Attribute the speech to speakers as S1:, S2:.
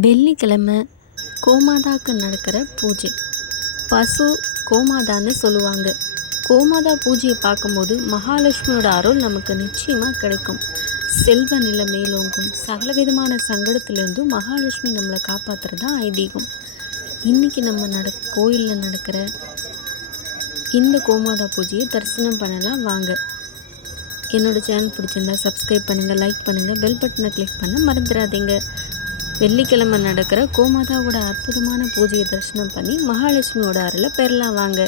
S1: வெள்ளிக்கிழமை கோமாதாக்கு நடக்கிற பூஜை. பசு கோமாதான்னு சொல்லுவாங்க. கோமாதா பூஜையை பார்க்கும்போது மகாலட்சுமியோட அருள் நமக்கு நிச்சயமாக கிடைக்கும். செல்வ நிலை மேலோங்கும். சகலவிதமான சங்கடத்துலேருந்தும் மகாலட்சுமி நம்மளை காப்பாற்றுறது தான் ஐதீகம். இன்றைக்கி நம்ம நட கோயிலில் நடக்கிற இந்த கோமாதா பூஜையை தரிசனம் பண்ணலாம் வாங்க. என்னோடய சேனல் பிடிச்சிருந்தா சப்ஸ்கிரைப் பண்ணுங்கள் லைக் பண்ணுங்கள் பெல் பட்டனை கிளிக் பண்ண மறந்துடாதீங்க. வெள்ளிக்கிழமை நடக்கிற கோமாதாவோட அற்புதமான பூஜையை தரிசனம் பண்ணி மகாலட்சுமியோட அருளை பெறலாம் வாங்க.